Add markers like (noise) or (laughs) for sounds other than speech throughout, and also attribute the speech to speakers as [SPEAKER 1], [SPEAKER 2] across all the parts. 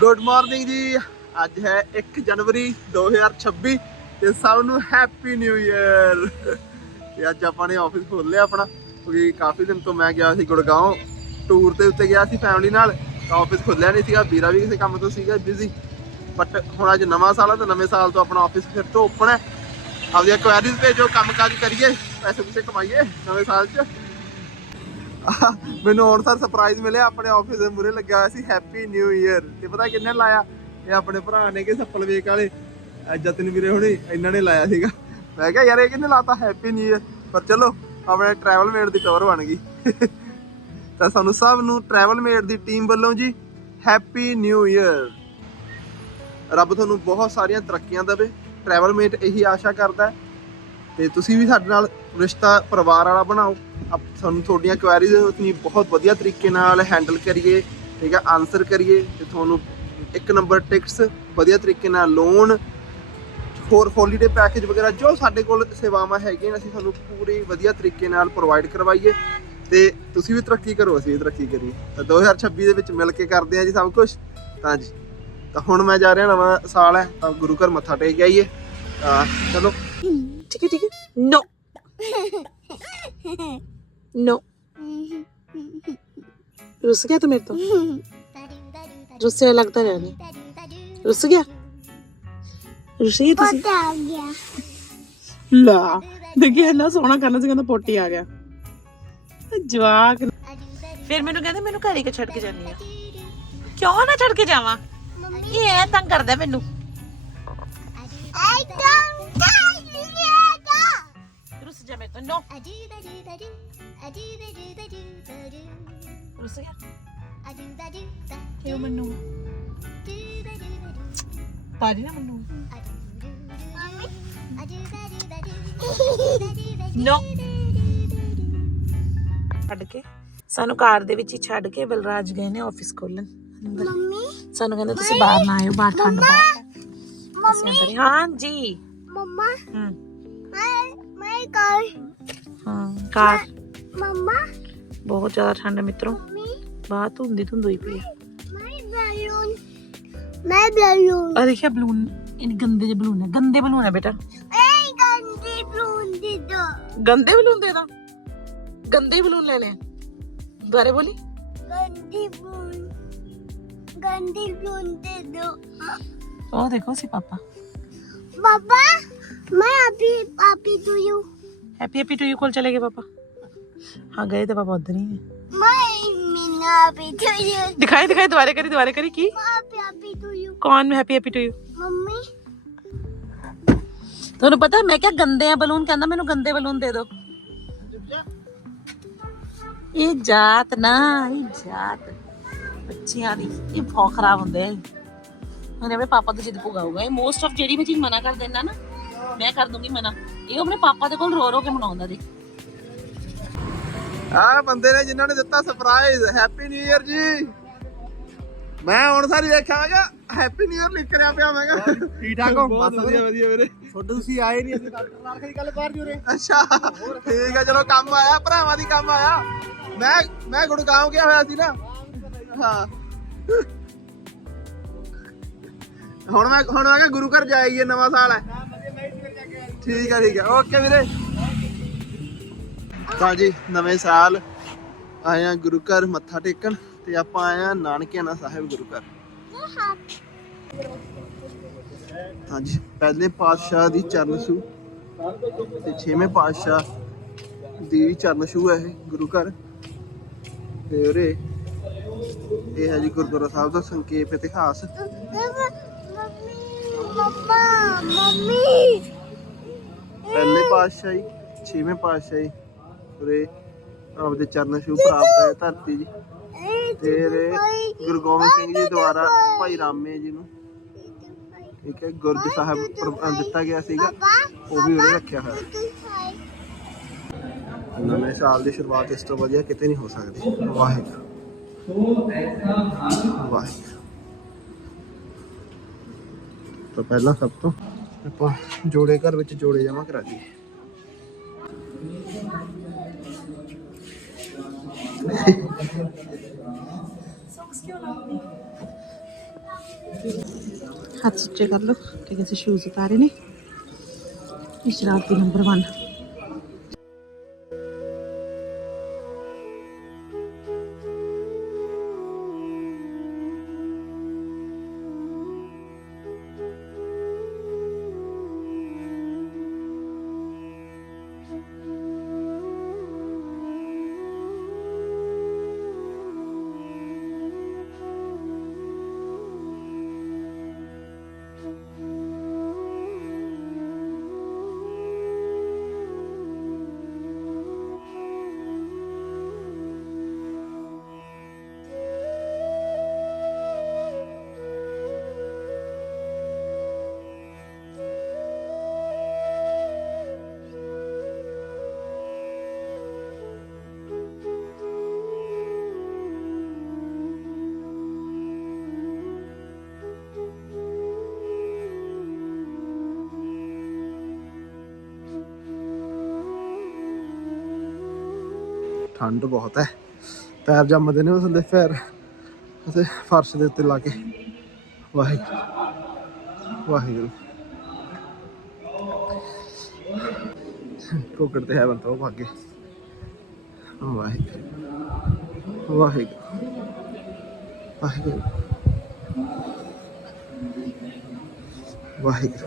[SPEAKER 1] Good morning ਜੀ। ਅੱਜ ਹੈ 1 ਜਨਵਰੀ 2026 ਤੇ ਸਭ ਨੂੰ ਹੈਪੀ ਨਿਊ ਇਅਰ ਤੇ ਅੱਜ ਆਪਾਂ ਨੇ ਆਫਿਸ ਖੋਲ ਲਿਆ ਆਪਣਾ, ਕਿਉਂਕਿ ਕਾਫੀ ਦਿਨ ਤੋਂ ਮੈਂ ਗਿਆ ਸੀ ਗੁੜਗਾਉਂ ਟੂਰ ਤੇ ਉੱਤੇ ਗਿਆ ਸੀ ਫੈਮਿਲੀ ਨਾਲ, ਤਾਂ ਆਫਿਸ ਖੁੱਲਿਆ ਨਹੀਂ ਸੀਗਾ, ਵੀਰਾ ਵੀ ਕਿਸੇ ਕੰਮ ਤੋਂ ਸੀਗਾ ਬਿਜ਼ੀ ਬਟ ਹੁਣ ਅੱਜ ਨਵਾਂ ਸਾਲ ਆ, ਤਾਂ ਨਵੇਂ ਸਾਲ ਤੋਂ ਆਪਣਾ ਆਫਿਸ ਫਿਰ ਤੋਂ ਓਪਨ ਹੈ। ਆਪਦੀਆਂ ਕੁਐਰੀਜ਼ ਭੇਜੋ, ਕੰਮਕਾਜ ਕਰੀਏ ਪੈਸੇ ਪੂਸੇ ਕਮਾਈਏ ਨਵੇਂ ਸਾਲ 'ਚ। ਮੈਨੂੰ ਹੁਣ ਸਰ ਸਰਪ੍ਰਾਈਜ਼ ਮਿਲਿਆ, ਆਪਣੇ ਆਫਿਸ ਦੇ ਮੂਰੇ ਲੱਗਿਆ ਹੋਇਆ ਸੀ ਹੈਪੀ ਨਿਊ ਇਅਰ ਤੇ ਪਤਾ ਕਿੰਨੇ ਲਾਇਆ? ਇਹ ਆਪਣੇ ਭਰਾ ਨੇ ਕਿ ਸੱਪਲ ਵੇਕ ਵਾਲੇ, ਅਹ ਜਤਨ ਵੀਰੇ ਹੁਣੇ, ਇਹਨਾਂ ਨੇ ਲਾਇਆ ਸੀਗਾ। ਮੈਂ ਕਿਹਾ, ਯਾਰ, ਇਹ ਕਿੰਨੇ ਲਾਤਾ? ਹੈਪੀ ਨਿਊ ਇਅਰ ਪਰ ਚਲੋ, ਆਪਣੇ ਟਰੈਵਲ ਮੇਟ ਦੀ ਟੌਰ ਬਣ ਗਈ। ਤਾਂ ਸਾਨੂੰ ਸਭ ਨੂੰ ਟਰੈਵਲ ਮੇਟ ਦੀ ਟੀਮ ਵੱਲੋਂ ਜੀ ਹੈਪੀ ਨਿਊ ਇਅਰ ਰੱਬ ਤੁਹਾਨੂੰ ਬਹੁਤ ਸਾਰੀਆਂ ਤਰੱਕੀਆਂ ਦੇਵੇ। ਟਰੈਵਲ ਮੇਟ ਇਹੀ ਆਸ਼ਾ ਕਰਦਾ ਹੈ। ਤੇ ਤੁਸੀਂ ਵੀ ਸਾਡੇ ਨਾਲ ਰਿਸ਼ਤਾ ਪਰਿਵਾਰ ਵਾਲਾ ਬਣਾਓ। ਆਪ ਤੁਹਾਨੂੰ ਤੁਹਾਡੀਆਂ ਕੁਐਰੀਜ਼ ਤੁਸੀਂ ਬਹੁਤ ਵਧੀਆ ਤਰੀਕੇ ਨਾਲ ਹੈਂਡਲ ਕਰੀਏ ਠੀਕ ਹੈ ਆਨਸਰ ਕਰੀਏ ਤੇ ਤੁਹਾਨੂੰ ਇੱਕ ਨੰਬਰ ਟਿਕਸ ਵਧੀਆ ਤਰੀਕੇ ਨਾਲ ਲੋਨ ਹੋਰ ਹੌਲੀਡੇ ਪੈਕੇਜ ਵਗੈਰਾ ਜੋ ਸਾਡੇ ਕੋਲ ਸੇਵਾਵਾਂ ਹੈਗੀਆਂ ਅਸੀਂ ਤੁਹਾਨੂੰ ਪੂਰੀ ਵਧੀਆ ਤਰੀਕੇ ਨਾਲ ਪ੍ਰੋਵਾਈਡ ਕਰਵਾਈਏ ਤੇ ਤੁਸੀਂ ਵੀ ਤਰੱਕੀ ਕਰੋ ਅਸੀਂ ਵੀ ਤਰੱਕੀ ਕਰੀਏ। ਤਾਂ 2026 ਦੇ ਵਿੱਚ ਮਿਲ ਕੇ ਕਰਦੇ ਆ ਜੀ ਸਭ ਕੁਝ ਤਾਂ ਜੀ ਤਾਂ ਹੁਣ ਮੈਂ ਜਾ ਰਿਹਾ ਨਵਾਂ ਸਾਲ ਹੈ ਤਾਂ ਗੁਰੂ ਘਰ ਮੱਥਾ ਟੇਕ ਜਾਈਏ ਤਾਂ ਚਲੋ।
[SPEAKER 2] ਠੀਕ ਹੈ ਠੀਕ ਹੈ। ਨੋ (laughs) नो रुस गया तू मेरे तो रुस से लगता रहने रुस गया रुस गया तुसी ਲਾ ਦੇਖਿਆ ਨਾ ਸੋਹਣਾ ਕਰਨਾ ਸੀ ਕਹਿੰਦਾ ਪੋਟੀ ਆ ਗਿਆ ਜਵਾਕ ਫਿਰ ਮੈਨੂੰ ਕਹਿੰਦੇ ਮੈਨੂੰ ਘਰੇ ਕਿ ਛੱਡ ਕੇ ਜਾਨੀ ਆ ਕਿਉਂ ਨਾ ਛੱਡ ਕੇ ਜਾਵਾਂ ਇਹ ਐ ਤੰਗ ਕਰਦਾ ਮੈਨੂੰ jamais. Euh, non. Adu, badu, badu, adu, badu, badu, badu. Russo, regarde. Adu, badu, badu. Et au manou. Pas de manou. ਨੋ ਛੱਡ ਕੇ ਸਾਨੂੰ ਕਾਰ ਦੇ ਵਿੱਚ ਹੀ ਛੱਡ ਕੇ ਬਲਰਾਜ ਗਏ ਨੇ ਆਫਿਸ ਖੋਲਣ ਮੰਮੀ ਸਾਨੂੰ ਕਹਿੰਦੇ ਤੁਸੀਂ ਬਾਹਰ ਨਾ ਆਇਓ ਬਾਹਰ ਠੰਡ ਬਹੁਤ ਹੈ ਮੰਮੀ ਹਾਂ ਜੀ
[SPEAKER 3] ਮੰਮਾ
[SPEAKER 2] ਹੂੰ ਬਹੁਤ ਜ਼ਿਆਦਾ ਠੰਡ ਹੈ ਮਿੱਤਰੋ। ਬਾਹਰ ਧੁੰਦੀ ਧੁੰਦੋਈ ਪਈ
[SPEAKER 3] ਮੈਂ
[SPEAKER 2] ਬੈਲੂਨ ਮੈਂ ਬਲੂਨ। ਇਹ ਗੰਦੇ ਜਿਹੇ ਬਲੂਨ ਹੈ ਗੰਦੇ ਬਲੂਨ ਹੈ ਬੇਟਾ। ਗੰਦੇ ਬਲੂਨ ਦੇ ਦੋ। ਗੰਦੇ ਬਲੂਨ ਦੇ ਦਾ। ਦੁਬਾਰੇ ਬੋਲੀ।
[SPEAKER 3] ਗੰਦੇ ਬਲੂਨ। ਗੰਦੇ ਬਲੂਨ ਦੇ ਦੋ।
[SPEAKER 2] ਉਹ ਦੇਖੋ ਸੀ ਪਾਪਾ।
[SPEAKER 3] ਪਾਪਾ
[SPEAKER 2] ਮੈਂ happy happy to ਕੋਲ ਚਲੇ ਗਏ ਪਾਪਾ ਹਾਂ ਗਏ ਤਾਂ ਪਾਪਾ ਉਧਰ ਹੀ ਹੈ
[SPEAKER 3] मैं मीना अभी टू यू
[SPEAKER 2] ਦਿਖਾਈ ਦਿਖਾਈ ਦੁਬਾਰੇ ਕਰੀ ਦੁਬਾਰੇ ਕਰੀ ਕੀ
[SPEAKER 3] अभी अभी टू यू
[SPEAKER 2] ਕੌਣ happy happy to you
[SPEAKER 3] mummy
[SPEAKER 2] ਤੁਹਾਨੂੰ ਪਤਾ ਮੈਂ ਕਿਹਾ ਗੰਦੇ ਆ ਬਲੂਨ ਕਹਿੰਦਾ ਮੈਨੂੰ ਗੰਦੇ ਬਲੂਨ ਦੇ ਦਿਓ ਇਹ ਜਾਤ ਨਾ ਇਹ ਜਾਤ ਬੱਚਿਆਂ ਦੀ ਇਹ ਬਹੁਤ ਖਰਾਬ ਹੁੰਦੇ ਆ ਉਹਨੇ ਆਪਣੇ ਪਾਪਾ ਤੋਂ ਜਿੱਦ ਪੁਗਾਊਗਾ ਇਹ ਮੋਸਟ ਆਫ ਜਿਹੜੀ ਮੈਂ ਚੀਜ਼ ਮਨਾ ਕਰ ਦਿੰਦਾ ਨਾ ਮੈਂ ਕਰ ਦੂੰਗੀ ਮਨਾ। ਇਹ ਆਪਣੇ ਪਾਪਾ ਦੇ ਕੋਲ ਰੋ ਰੋ ਕੇ ਮਨਾਉਂਦਾ ਦੇ
[SPEAKER 1] ਆ ਬੰਦੇ ਨੇ ਜਿਨ੍ਹਾਂ ਨੇ ਦਿੱਤਾ ਸਰਪ੍ਰਾਈਜ਼ ਹੈਪੀ ਨਿਊ ਇਅਰ ਜੀ। ਮੈਂ ਹੁਣ ਸਾਰੀ ਕਿਹਾ ਹੈਪੀ ਨਿਊ ਇਅਰ ਲਿਖ ਰਿਆ ਪਿਆ ਮੈਂ ਕਿਹਾ ਠੀਕ ਠਾਕ ਹੋ ਬਸ ਵਧੀਆ ਵਧੀਆ ਵੀਰੇ।
[SPEAKER 4] ਤੁਹਾਡੇ ਤੁਸੀਂ ਆਏ ਨਹੀਂ ਅਸੀਂ ਡਾਕਟਰ ਨਾਲ ਖੜੀ ਗੱਲ ਬਾਹਰ ਜੁਰੇ।
[SPEAKER 1] ਅੱਛਾ ਠੀਕ ਹੈ ਚਲੋ ਕੰਮ ਆਇਆ ਭਰਾਵਾਂ ਦੀ ਕੰਮ ਆਇਆ। ਮੈਂ ਮੈਂ ਗੁੜਗਾਉਂ ਗਿਆ ਹੋਇਆ ਸੀ ਨਾ। ਹਾਂ। ਹੁਣ ਮੈਂ ਹੁਣ ਮੈਂ ਕਿਹਾ ਗੁਰੂ ਘਰ ਜਾਈਏ ਨਵਾਂ ਸਾਲ ਹੈ। ਠੀਕ ਆ, ਠੀਕ ਹੈ ਓਕੇ ਵੀਰੇ। ਤਾਂ ਜੀ, ਨਵੇਂ ਸਾਲ। ਆਏ ਆ ਗੁਰੂ ਘਰ ਮੱਥਾ ਟੇਕਣ ਤੇ ਆਪਾਂ ਆਏ ਆ ਨਾਨਕਿਆਣਾ ਸਾਹਿਬ ਗੁਰੂ ਘਰ। ਹਾਂਜੀ ਪਹਿਲੇ ਪਾਤਸ਼ਾਹ ਦੀ ਚਰਨ ਛੂ ਤੇ ਛੇਵੇਂ ਪਾਤਸ਼ਾਹ ਦੀ ਚਰਨ ਛੂ ਹੈ ਇਹ ਗੁਰੂ ਘਰ। ਤੇ ਉਰੇ ਇਹ ਹੈ ਜੀ ਗੁਰਦੁਆਰਾ ਸਾਹਿਬ ਦਾ ਸੰਖੇਪ ਇਤਿਹਾਸ।
[SPEAKER 3] ਮੰਮੀ, ਮੰਮਾ, ਮੰਮੀ।
[SPEAKER 1] ਪਹਿਲੇ ਪਾਤਸ਼ਾਹੀ, ਛੇਵੇਂ ਪਾਤਸ਼ਾਹੀ, ਉਰੇ ਆਪਦੇ ਚਰਨ ਛੂਹ ਪ੍ਰਾਪਤ ਹੈ ਧਰਤੀ ਜੀ। ਤੇ ਗੁਰੂ ਗੋਬਿੰਦ ਸਿੰਘ ਜੀ ਦੁਆਰਾ ਭਾਈ ਰਾਮੇ ਜੀ ਨੂੰ ਠੀਕ ਹੈ ਗੁਰਦ ਸਾਹਿਬ ਦਿੱਤਾ ਗਿਆ ਸੀਗਾ, ਉਹ ਵੀ ਉਰੇ ਰੱਖਿਆ ਹੋਇਆ। ਨਵੇਂ ਸਾਲ ਦੀ ਸ਼ੁਰੂਆਤ ਇਸ ਤੋਂ ਵਧੀਆ ਕਿਤੇ ਨਹੀਂ ਹੋ ਸਕਦੀ। ਵਾਹਿਗੁਰੂ। ਵਾਹਿਗੁਰੂ। ਤਾਂ ਪਹਿਲਾਂ ਸਭ ਤੋਂ ਆਪਾਂ ਜੋੜੇ ਘਰ ਵਿੱਚ ਜੋੜੇ ਜਮਾ ਕਰਾ ਦਈਏ।
[SPEAKER 2] ਹੱਥ ਸੁੱਚੇ ਕਰ ਲਓ ਕਿ ਕਿਸੇ ਸ਼ੂਜ਼ ਉਤਾਰੇ ਨੇ। ਇਹ ਸ਼ਰਾਰਤੀ ਨੰਬਰ 1
[SPEAKER 1] ਠੰਡ ਬਹੁਤ ਹੈ। ਪੈਰ ਜੰਮਦੇ ਨੇ ਉਸ ਦੇ ਪੈਰ ਅਤੇ ਫਰਸ਼ ਦੇ ਉੱਤੇ ਲਾ ਕੇ ਵਾਹਿਗੁਰੂ ਵਾਹਿਗੁਰੂ। ਕੋਕੜ ਤੇ ਹੈ ਬੰਤੋ ਭਾਗੇ ਵਾਹਿਗੁਰੂ ਵਾਹਿਗੁਰੂ ਵਾਹਿਗੁਰੂ। ਵਾਹਿਗੁਰੂ।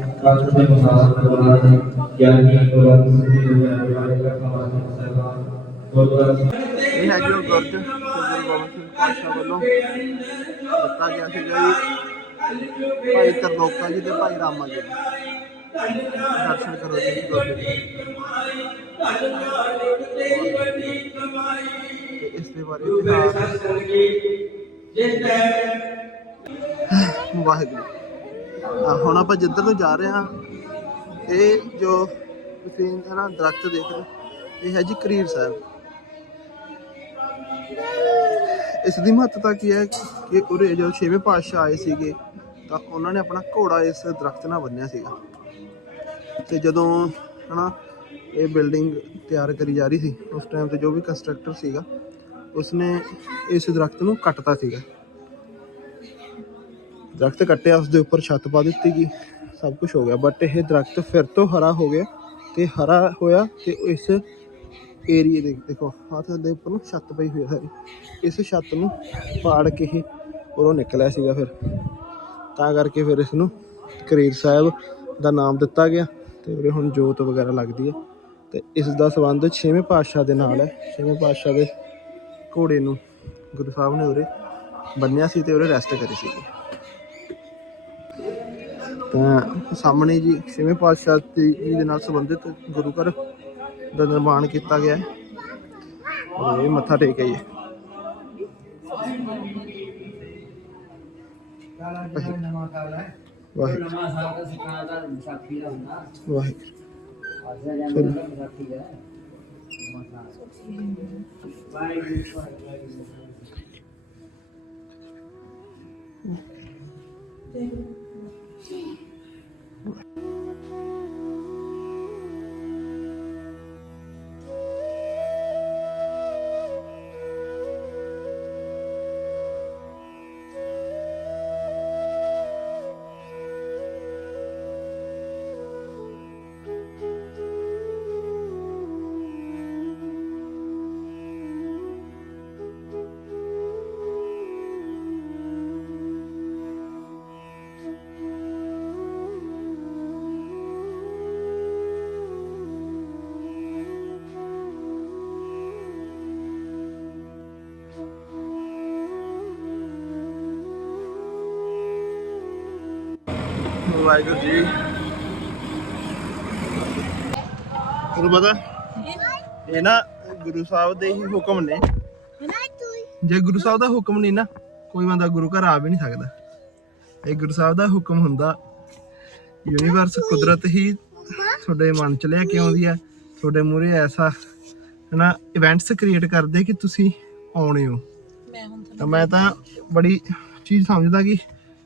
[SPEAKER 5] में मुसाफिर के दौरान ज्ञानी और अनुसूचित का समाज सहभाग गुरुद्वारा
[SPEAKER 1] ਇਹ ਹੈ ਜੋ ਗੁਰਜ ਤੇ ਗੁਰੂ ਗੋਬਿੰਦ ਸਿੰਘ ਪਾਤਸ਼ਾਹ ਵੱਲੋਂ ਦਿੱਤਾ ਗਿਆ ਸੀਗਾ ਜੀ ਭਾਈ ਤਰਲੋਕਾ ਜੀ ਤੇ ਭਾਈ ਰਾਮਾ ਜੀ ਨੂੰ। ਦਰਸ਼ਨ ਕਰੋ ਜੀ ਗੁਰਜ ਦੇ। ਤੇ ਇਸ ਦੇ ਬਾਰੇ ਇਤਿਹਾਸ ਵਾਹਿਗੁਰੂ ਆ, ਹੁਣ ਆਪਾਂ ਜਿੱਧਰ ਨੂੰ ਜਾ ਰਹੇ ਹਾਂ ਇਹ ਜੋ ਤੁਸੀਂ ਹੈ ਦਰਖਤ ਦੇਖ ਰਹੇ ਹੋ, ਇਹ ਹੈ ਜੀ ਕਰੀਰ ਸਾਹਿਬ। ਇਸ ਦੀ ਮਹੱਤਤਾ ਕੀ ਹੈ ਕਿ ਉਰੇ ਜਦੋਂ ਛੇਵੇਂ ਪਾਤਸ਼ਾਹ ਆਏ ਸੀਗੇ ਤਾਂ ਉਹਨਾਂ ਨੇ ਆਪਣਾ ਘੋੜਾ ਇਸ ਦਰਖਤ ਨਾਲ ਬੰਨਿਆ ਸੀਗਾ। ਤੇ ਜਦੋਂ ਹਨਾ ਇਹ ਬਿਲਡਿੰਗ ਤਿਆਰ ਕਰੀ ਜਾ ਰਹੀ ਸੀ ਉਸ ਟਾਈਮ ਤੇ ਜੋ ਵੀ ਕੰਸਟਰਕਟਰ ਸੀਗਾ ਉਸਨੇ ਇਸ ਦਰਖਤ ਨੂੰ ਕੱਟਤਾ ਸੀਗਾ। ਦਰਖਤ ਕੱਟਿਆ ਉਸ ਦੇ ਉੱਪਰ ਛੱਤ ਪਾ ਦਿੱਤੀ ਗਈ ਸਭ ਕੁਝ ਹੋ ਗਿਆ। ਬਟ ਇਹ ਦਰਖਤ ਫਿਰ ਤੋਂ ਹਰਾ ਹੋ ਗਿਆ ਤੇ ਹਰਾ ਹੋਇਆ ਤੇ ਇਸ ਏਰੀਏ ਦੇ ਦੇਖੋ, ਹੱਥ ਦੇ ਉੱਪਰ ਨੂੰ ਛੱਤ ਪਈ ਹੋਈ ਹੈ ਇਸ ਛੱਤ ਨੂੰ ਪਾੜ ਕੇ ਇਹ ਉਰੋਂ ਨਿਕਲਿਆ ਸੀਗਾ ਫਿਰ। ਤਾਂ ਕਰਕੇ ਫਿਰ ਇਸ ਨੂੰ ਕਰੀਰ ਸਾਹਿਬ ਦਾ ਨਾਮ ਦਿੱਤਾ ਗਿਆ ਤੇ ਉਰੇ ਹੁਣ ਜੋਤ ਵਗੈਰਾ ਲੱਗਦੀ ਹੈ ਤੇ ਇਸ ਦਾ ਸੰਬੰਧ ਛੇਵੇਂ ਪਾਤਸ਼ਾਹ ਦੇ ਨਾਲ ਹੈ। ਛੇਵੇਂ ਪਾਤਸ਼ਾਹ ਦੇ ਘੋੜੇ ਨੂੰ ਗੁਰੂ ਸਾਹਿਬ ਨੇ ਉਰੇ ਬੰਨਿਆ ਸੀ ਤੇ ਉਰੇ ਰੈਸਟ ਕਰੀ ਸੀਗੀ। ਤਾਂ ਸਾਹਮਣੇ ਜੀ ਛੇਵੇਂ ਪਾਤਸ਼ਾਹ ਜੀ ਦੇ ਨਾਲ ਸੰਬੰਧਿਤ ਗੁਰੂ ਘਰ ਦਾ ਨਿਰਮਾਣ ਕੀਤਾ ਗਿਆ ਹੈ। ਇਹ ਮੱਥਾ ਟੇਕ ਜੀ ਵਾਹਿਗੁਰੂ ਵਾਹਿਗੁਰੂ ਵਾਹਿਗੁਰੂ। Bye. ਵਾਹਿਗੁਰੂ ਜੀ। ਤੁਹਾਨੂੰ ਪਤਾ ਇਹ ਨਾ ਗੁਰੂ ਸਾਹਿਬ ਦੇ ਹੀ ਹੁਕਮ ਨੇ। ਜੇ ਗੁਰੂ ਸਾਹਿਬ ਦਾ ਹੁਕਮ ਨਹੀਂ ਨਾ ਕੋਈ ਬੰਦਾ ਗੁਰੂ ਘਰ ਆ ਵੀ ਨਹੀਂ ਸਕਦਾ। ਇਹ ਗੁਰੂ ਸਾਹਿਬ ਦਾ ਹੁਕਮ ਹੁੰਦਾ ਯੂਨੀਵਰਸ ਕੁਦਰਤ ਹੀ ਤੁਹਾਡੇ ਮਨ ਚ ਲਿਆ ਕੇ ਆਉਂਦੀ ਹੈ ਤੁਹਾਡੇ ਮੂਹਰੇ ਐਸਾ ਹਨਾ ਇਵੈਂਟਸ ਕ੍ਰੀਏਟ ਕਰਦੇ ਕਿ ਤੁਸੀਂ ਆਉਣੇ ਹੋ।
[SPEAKER 2] ਮੈਂ ਹੁਣ
[SPEAKER 1] ਤਾਂ ਮੈਂ ਤਾਂ ਬੜੀ ਚੀਜ਼ ਸਮਝਦਾ ਕਿ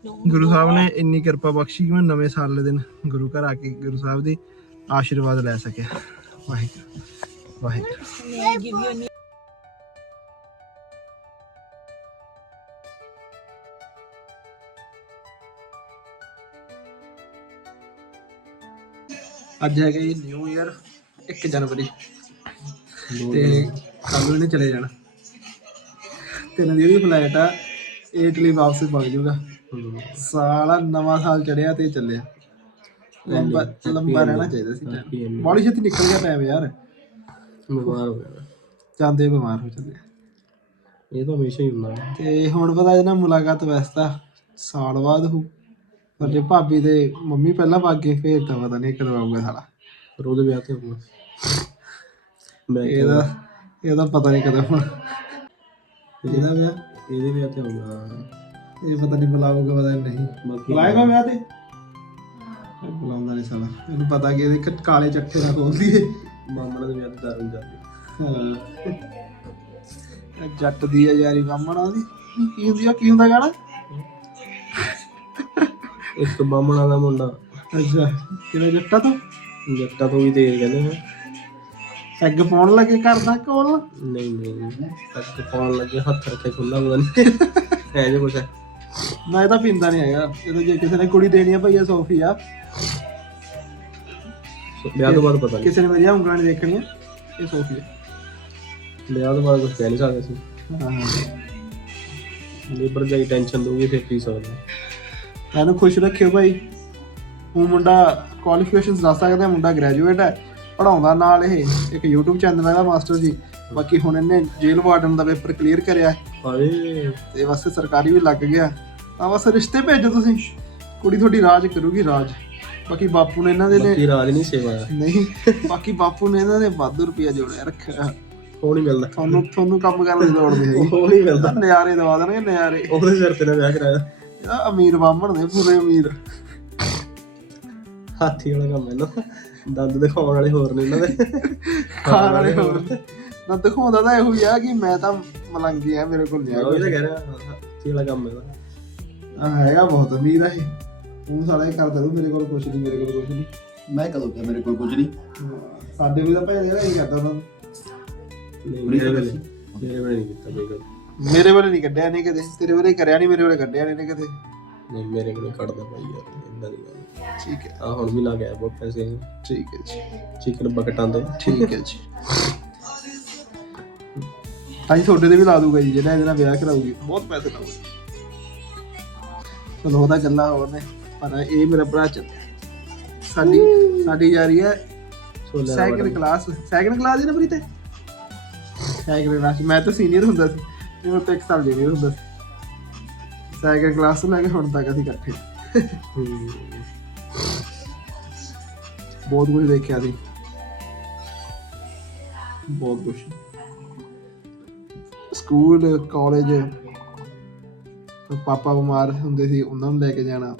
[SPEAKER 1] ਗੁਰੂ ਸਾਹਿਬ ਨੇ ਇੰਨੀ ਕਿਰਪਾ ਬਖਸ਼ੀ ਕਿ ਮੈਂ ਨਵੇਂ ਸਾਲ ਦੇ ਦਿਨ ਗੁਰੂ ਘਰ ਆ ਕੇ ਗੁਰੂ ਸਾਹਿਬ ਦੀ ਆਸ਼ੀਰਵਾਦ ਲੈ ਸਕਿਆ। ਵਾਹਿਗੁਰੂ ਵਾਹਿਗੁਰੂ। ਅੱਜ ਹੈਗਾ ਜੀ ਨਿਊ ਇਅਰ 1 ਜਨਵਰੀ। ਤੇ ਕੱਲ ਨੂੰ ਇਹਨੇ ਚਲੇ ਜਾਣਾ। ਤਿੰਨ ਦੀ ਵੀ ਫਲਾਈਟ ਆ, ਇਹ ਇਟਲੀ ਵਾਪਸ ਵਗ ਜਾਊਗਾ। ਸਾਲਾ ਨਵਾਂ ਸਾਲ ਚੜਿਆ ਤੇ ਚੱਲਿਆ। ਲੰਬਾ ਲੰਬਾ ਰਹਿਣਾ ਚਾਹੀਦਾ ਸੀ time। ਬੜੀ ਛੇਤੀ ਨਿਕਲ ਗਿਆ ਟਾਈਮ ਯਾਰ।
[SPEAKER 4] ਬਿਮਾਰ ਹੋ ਗਿਆ।
[SPEAKER 1] ਜਾਂਦੇ ਬਿਮਾਰ ਹੋ ਚੱਲੇ
[SPEAKER 4] ਇਹ ਤਾਂ ਹਮੇਸ਼ਾ ਹੀ ਹੁੰਦਾ
[SPEAKER 1] ਤੇ ਹੁਣ ਪਤਾ ਜਨਾ ਮੁਲਾਕਾਤ ਵੈਸਤਾ ਸਾਲ ਬਾਅਦ ਹੋ ਪਰ ਜੇ ਭਾਬੀ ਤੇ ਮੰਮੀ ਪਹਿਲਾਂ ਵਗ ਗਏ ਫੇਰ ਤਾਂ ਪਤਾ ਨਹੀਂ ਕਦੋਂ ਆਊਗਾ ਸਾਲਾ।
[SPEAKER 4] ਪਰ ਉਹਦੇ ਵਿਆਹ ਤੇ ਹੋਣਾ ਮੈਂ
[SPEAKER 1] ਇਹਦਾ ਇਹਦਾ ਪਤਾ ਨਹੀਂ ਕਦੋਂ ਹੁਣ। ਇਹਦਾ ਵਿਆਹ?
[SPEAKER 4] ਇਹਦੇ ਵਿਆਹ ਤੇ ਹੋਊਗਾ।
[SPEAKER 1] ਇਹ ਪਤਾ ਨਹੀਂ ਬੁਲਾਊਗਾ ਪਤਾ ਨਹੀਂ।
[SPEAKER 4] ਬਾਕੀ
[SPEAKER 1] ਬੁਲਾਏਗਾ ਵਿਆਹ ਤੇ? ਇਹ ਬੁਲਾਉਂਦਾ ਨਹੀਂ ਸਾਲਾ। ਇਹਨੂੰ ਪਤਾ ਕਿ ਇਹਦੇ ਕ- ਕਾਲੇ ਚੱਠੇ ਦਾ ਖੋਲਦੀ ਏ।
[SPEAKER 4] ਮਾਮਾ ਦੇ ਵਿਆਹ ਤੇ ਦਾਰੂ ਜਾਂਦੀ।
[SPEAKER 1] ਹਾਂ। ਇਹ ਜੱਟ ਦੀ ਆ ਯਾਰੀ ਬਾਹਮਣਾ ਦੀ ਕੀ ਹੁੰਦੀ ਆ ਕੀ ਹੁੰਦਾ ਗਾਣਾ?
[SPEAKER 4] ਇੱਕ ਬਾਮਣਾ ਦਾ ਮੁੰਡਾ।
[SPEAKER 1] ਅੱਛਾ। ਕਿਹੜਾ ਜੱਟਾ ਤੋਂ?
[SPEAKER 4] ਜੱਟਾਂ ਤੋਂ ਵੀ ਤੇਜ਼ ਕਹਿੰਦੇ ਨੇ।
[SPEAKER 1] ਐਗ ਪਾਉਣ ਲੱਗੇ ਕਰਦਾ ਕੋਲ?
[SPEAKER 4] ਨਹੀਂ ਨਹੀਂ। ਤੱਕ ਪਾਉਣ ਲੱਗੇ ਹੱਥ ਰੱਖੇ ਖੁੱਲਾ ਪਤਾ ਨਹੀਂ ਹੈ ਜੇ ਕੁਛ। ਹੈ
[SPEAKER 1] ਨਾ ਇਹ ਤਾਂ ਪੀਂਦਾ ਨਹੀਂ ਹੈਗਾ। ਇਹ ਤਾਂ ਜੇ ਕਿਸੇ ਨੇ ਕੁੜੀ ਦੇਣੀ ਆ ਭਈਆ ਸੋਫੀ ਆ।
[SPEAKER 4] ਵਿਆਹ ਤੋਂ ਬਾਅਦ ਪਤਾ ਨਹੀਂ
[SPEAKER 1] ਕਿਸੇ ਨੇ ਵਧੀਆ ਉਂਗਲਾਂ ਨਹੀਂ ਦੇਖਣੀਆਂ ਇਹ ਸੋਫੀ ਆ।
[SPEAKER 4] ਵਿਆਹ ਤੋਂ ਬਾਅਦ ਕੁਝ ਕਹਿ ਨਹੀਂ ਸਕਦੇ ਸੀ
[SPEAKER 1] ਹਾਂ
[SPEAKER 4] ਲੇਬਰ ਜਾਈ ਟੈਨਸ਼ਨ ਦਊਗੀ ਫਿਰ ਕੀ ਸਕਦੇ
[SPEAKER 1] ਇਹਨੂੰ ਖੁਸ਼ ਰੱਖਿਓ ਭਾਈ। ਉਹ ਮੁੰਡਾ ਕੁਆਲੀਫਿਕੇਸ਼ਨਸ ਦੱਸ ਸਕਦਾ ਮੁੰਡਾ ਗ੍ਰੈਜੂਏਟ ਹੈ ਪੜਾਉਂਦਾ ਨਾਲ ਇਹ ਇੱਕ YouTube ਚੈਨਲ ਹੈਗਾ ਮਾਸਟਰ ਜੀ। ਬਾਕੀ ਹੁਣ ਇਹਨੇ ਜੇਲ੍ਹ ਵਾਰਡਨ ਦਾ ਪੇਪਰ ਕਲੀਅਰ ਕਰਿਆ। ਹੈ
[SPEAKER 4] ਹਾਏ।
[SPEAKER 1] ਤੇ ਬਸ ਸਰਕਾਰੀ ਵੀ ਲੱਗ ਗਿਆ। ਤਾਂ ਬਸ ਰਿਸ਼ਤੇ ਭੇਜੋ ਤੁਸੀਂ। ਕੁੜੀ ਤੁਹਾਡੀ ਰਾਜ ਕਰੂਗੀ ਰਾਜ। ਬਾਕੀ ਬਾਪੂ ਨੇ ਇਹਨਾਂ ਦੇ ਨੇ
[SPEAKER 4] ਬਾਕੀ ਰਾਜ ਨਹੀਂ ਸੇਵਾ
[SPEAKER 1] ਨਹੀਂ ਬਾਕੀ ਬਾਪੂ ਨੇ ਇਹਨਾਂ ਦੇ ਵਾਧੂ ਰੁਪਿਆ ਜੋੜਿਆ ਰੱਖਿਆ
[SPEAKER 4] ਉਹ ਨਹੀਂ ਮਿਲਦਾ।
[SPEAKER 1] ਤੁਹਾਨੂੰ ਤੁਹਾਨੂੰ ਕੰਮ ਕਰਨ ਦੀ ਲੋੜ ਨਹੀਂ ਹੈਗੀ।
[SPEAKER 4] ਉਹ ਨਹੀਂ ਮਿਲਦਾ।
[SPEAKER 1] ਨਜ਼ਾਰੇ ਦਵਾ ਦੇਣਗੇ ਨਜ਼ਾਰੇ।
[SPEAKER 4] ਉਹਦੇ ਸਿਰ ਤੇ ਨਾ ਵਿਆਹ ਕਰਾਇਆ।
[SPEAKER 1] ਇਹਦਾ ਅਮੀਰ ਬਾਹਮਣ ਨੇ ਪੂਰੇ ਅਮੀਰ।
[SPEAKER 4] ਹਾਥੀ ਵਾਲਾ ਕੰਮ ਹੈ ਨਾ ਦੰਦ ਦਿਖਾਉਣ ਵਾਲੇ ਹੋਰ ਨੇ ਇਹਨਾਂ ਦੇ।
[SPEAKER 1] ਖਾਣ ਵਾਲੇ ਹੋਰ ਨਾ। ਦਿਖਾਉਂਦਾ ਤਾਂ ਇਹੋ ਹੀ ਆ ਕਿ ਮੈਂ ਤਾਂ ਮਲੰਗੀ ਆ ਮੇਰੇ ਕੋਲ ਨਹੀਂ
[SPEAKER 4] ਉਹ ਵੀ ਤਾਂ ਕਹਿ ਰਿਹਾ ਹਾਥੀ ਵਾਲਾ ਕੰਮ ਹੈ ਇਹਦਾ।
[SPEAKER 1] ਆਹ ਹੈਗਾ ਬਹੁਤ ਅਮੀਰ ਆ ਇਹ। ਉਹ ਸਾਲਾ ਇਹ ਕਰਦਾ ਤੂੰ ਮੇਰੇ ਕੋਲ ਕੁਛ ਨਹੀਂ ਮੇਰੇ ਕੋਲ ਕੁਛ ਨਹੀਂ।
[SPEAKER 6] ਮੈਂ ਕਦੋਂ ਕਿਹਾ ਮੇਰੇ ਕੋਲ ਕੁਝ ਨਹੀਂ?
[SPEAKER 1] ਸਾਡੇ ਵੀ ਤਾਂ ਭੇਜਦੇ ਨਾ ਇਹ ਕਰਦਾ ਉਹਨਾਂ ਨੂੰ।
[SPEAKER 4] ਨਹੀਂ ਮੇਰੇ ਵੇਲੇ ਮੇਰੇ ਵੇਲੇ ਨਹੀਂ ਕੀਤਾ ਕੋਈ ਗੱਲ।
[SPEAKER 1] ਮੇਰੇ ਵੇਲੇ ਨਹੀਂ ਕੱਢਿਆ ਨਹੀਂ ਕਦੇ ਤੇਰੇ ਵੇਲੇ ਕਰਿਆ ਨਹੀਂ ਮੇਰੇ ਵੇਲੇ ਕੱਢਿਆ ਨਹੀਂ ਕਦੇ।
[SPEAKER 4] ਨਹੀਂ ਮੇਰੇ ਕੋਲ ਕੱਢਦਾ ਭਾਈ ਯਾਰ ਇੰਦਾ ਦੀ ਗੱਲ
[SPEAKER 1] ਠੀਕ ਹੈ।
[SPEAKER 4] ਆ ਹੁਣ ਵੀ ਲਾ ਗਿਆ ਬਹੁਤ ਪੈਸੇ।
[SPEAKER 1] ਠੀਕ ਹੈ ਜੀ।
[SPEAKER 4] ਚਿਕਨ ਬਕਟਾਂ ਦੇ।
[SPEAKER 1] ਠੀਕ ਹੈ ਜੀ। ਤਾਂ ਹੀ ਤੁਹਾਡੇ ਤੇ ਵੀ ਲਾ ਦੂਗਾ ਜੀ ਜਿਹੜਾ ਇਹਦੇ ਨਾਲ ਵਿਆਹ ਕਰਾਊਗੀ। ਬਹੁਤ ਪੈਸੇ ਲਾਊਗੀ। ਚਲੋ ਉਹਦਾ ਗੱਲਾਂ ਹੋਰ ਨੇ ਪਰ ਇਹ ਮੇਰਾ ਭਰਾ ਚ ਸਾਡੀ ਸਾਡੀ ਯਾਰੀ ਹੈ
[SPEAKER 4] ਛੋਲੇ ਦਾ
[SPEAKER 1] ਸੈਕਿੰਡ ਕਲਾਸ ਸੈਕਿੰਡ ਕਲਾਸ ਹੀ ਨਾ ਪ੍ਰੀਤੇ ਸੈਕਿੰਡ ਕਲਾਸ ਮੈਂ ਤਾਂ ਸੀਨੀਅਰ ਹੁੰਦਾ ਸੀ ਮੇਰੇ ਤੋਂ ਇੱਕ ਸਾਲ ਜੂਨੀਅਰ ਹੁੰਦਾ ਸੀ। ਸੈਕਿੰਡ ਕਲਾਸ ਤੋਂ ਲੈ ਕੇ ਹੁਣ ਤੱਕ ਅਸੀਂ ਇਕੱਠੇ।
[SPEAKER 4] ਹੂੰ।
[SPEAKER 1] ਬਹੁਤ ਕੁਝ ਦੇਖਿਆ ਸੀ। ਬਹੁਤ ਕੁਝ ਸਕੂਲ ਕਾਲਜ ਪਾਪਾ ਬਿਮਾਰ ਹੁੰਦੇ ਸੀ ਉਹਨਾਂ ਨੂੰ ਲੈ ਕੇ ਜਾਣਾ।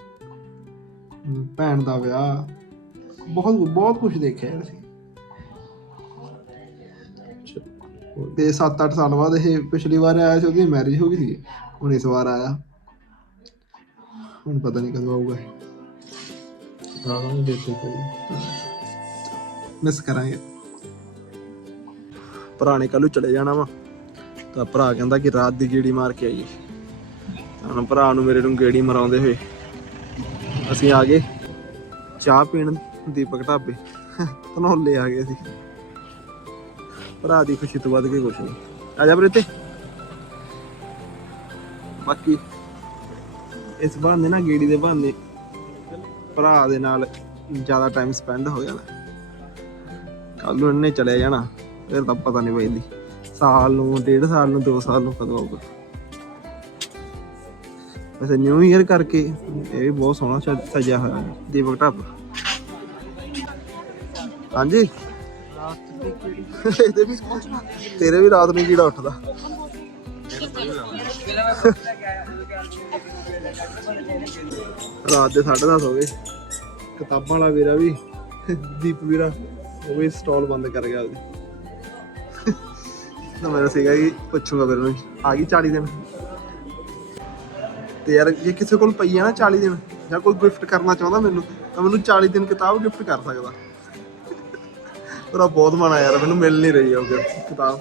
[SPEAKER 1] ਭੈਣ ਦਾ ਵਿਆਹ। ਬਹੁਤ ਬਹੁਤ ਕੁਝ ਦੇਖਿਆ ਯਾਰ ਅਸੀਂ। ਤੇ 7-8 ਸਾਲ ਬਾਅਦ ਇਹ ਪਿਛਲੀ ਵਾਰ ਆਇਆ ਸੀ ਉਹਦੀ ਮੈਰਿਜ ਹੋ ਗਈ ਸੀ। ਹੁਣ ਇਸ ਵਾਰ ਆਇਆ। ਹੁਣ ਪਤਾ ਨਹੀਂ ਕਦੋਂ ਆਊਗਾ
[SPEAKER 4] ਹਾਂ ਹਾਂ ਦੇਖੋ ਕੋਈ
[SPEAKER 1] ਮਿਸ ਕਰਾਂਗੇ। ਭਰਾ ਨੇ ਕੱਲ੍ਹ ਨੂੰ ਚਲੇ ਜਾਣਾ ਵਾ। ਤਾਂ ਭਰਾ ਕਹਿੰਦਾ ਕਿ ਰਾਤ ਦੀ ਗੇੜੀ ਮਾਰ ਕੇ ਆਈਏ। ਹੁਣ ਭਰਾ ਨੂੰ ਮੇਰੇ ਨੂੰ ਗੇੜੀ ਮਰਾਉਂਦੇ ਹੋਏ। ਅਸੀਂ ਆ ਗਏ। ਚਾਹ ਪੀਣ ਦੀਪਕ ਢਾਬੇ। ਧਨੌਲੇ ਆ ਗਏ ਸੀ ਭਰਾ ਦੀ ਖੁਸ਼ੀ ਤੋਂ ਵੱਧ ਕੇ ਕੁਛ ਨਹੀਂ। ਆ ਜਾ ਬਰੇਤੇ ਬਾਕੀ ਇਸ ਬਹਾਨੇ ਨਾ ਗੇੜੀ ਦੇ ਬਹਾਨੇ ਭਰਾ ਦੇ ਨਾਲ ਜ਼ਿਆਦਾ ਟਾਈਮ ਸਪੈਂਡ ਹੋ ਜਾਣਾ ਕੱਲ ਨੂੰ ਇਹਨੇ ਚਲੇ ਜਾਣਾ। ਫਿਰ ਤਾਂ ਪਤਾ ਨਹੀਂ ਪੈਂਦੀ ਸਾਲ ਨੂੰ, ਡੇਢ ਸਾਲ ਨੂੰ 2 ਸਾਲ ਨੂੰ ਕਦੋਂ ਆਊਗਾ। ਵੈਸੇ ਨਿਊ ਈਅਰ ਕਰਕੇ ਇਹ ਵੀ ਬਹੁਤ ਸੋਹਣਾ ਸਜਿਆ ਹੋਇਆ ਹੈ ਦੀਪਕ ਢਾਬਾ। ਹਾਂਜੀ? ਇਹਦੇ ਵੀ ਤੇਰੇ ਵੀ ਰਾਤ ਨੂੰ ਕੀੜਾ ਉੱਠਦਾ। ਰਾਤ ਦੇ 10:30 ਹੋ ਗਏ। ਕਿਤਾਬਾਂ ਵਾਲਾ ਵੀਰਾ ਵੀ, ਦੀਪ ਵੀਰਾ, ਉਹ ਵੀ ਸਟਾਲ ਬੰਦ ਕਰ ਗਿਆ ਉਹਦੀ। ਤਾਂ ਮੇਰਾ ਸੀਗਾ ਕਿ ਪੁੱਛੂਗਾ ਫਿਰ ਉਹਨੂੰ। ਆ ਗਈ 40 ਦਿਨ ਤੇ ਯਾਰ ਜੇ ਕਿਸੇ ਕੋਲ ਪਈ ਆ ਨਾ 40 ਦਿਨ ਜਾਂ ਕੋਈ ਗਿਫਟ ਕਰਨਾ ਚਾਹੁੰਦਾ ਮੈਨੂੰ, ਤਾਂ ਮੈਨੂੰ 40 ਦਿਨ ਕਿਤਾਬ ਗਿਫਟ ਕਰ ਸਕਦਾ। ਪਰ ਬਹੁਤ ਮਨ ਆ ਯਾਰ, ਮੈਨੂੰ ਮਿਲ ਨਹੀਂ ਰਹੀ ਉਹ ਗਿਫਟ ਕਿਤਾਬ।